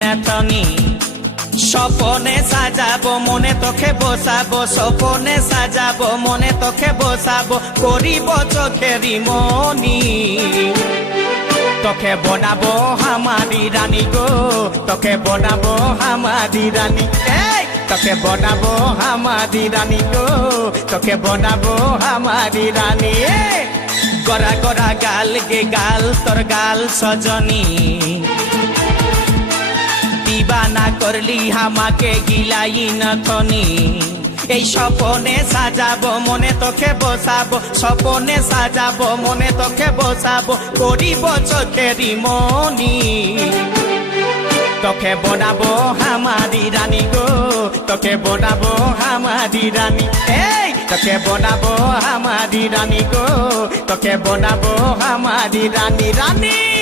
এতনি স্বপনে সাজাবো মনে তোকে বসাবো স্বপনে সাজাবো মনে তোকে বসাবো করিব চোখেরি মনি তোকে বনাবো হামারি রানী গো তোকে বনাবো হামারি রানী তোকে বনাবো হামারি রানী গো তোকে বনাবো হামারি রানী গড়া গড়া গাল গে গাল তোর গাল সজনী দিবানা করলি হামাকে গিলাই নথনি এই স্বপনে সাজাবো মনে তোকে বসাবো স্বপনে সাজাবো মনে তোকে বসাবো করিব চোখেরি মনি তোকে বনাবো হামারি রানী গো তোকে বনাবো হামারি রানী তোকে বনাবো হামারি রানী গো তোকে বনাবো হামারি রানী রানী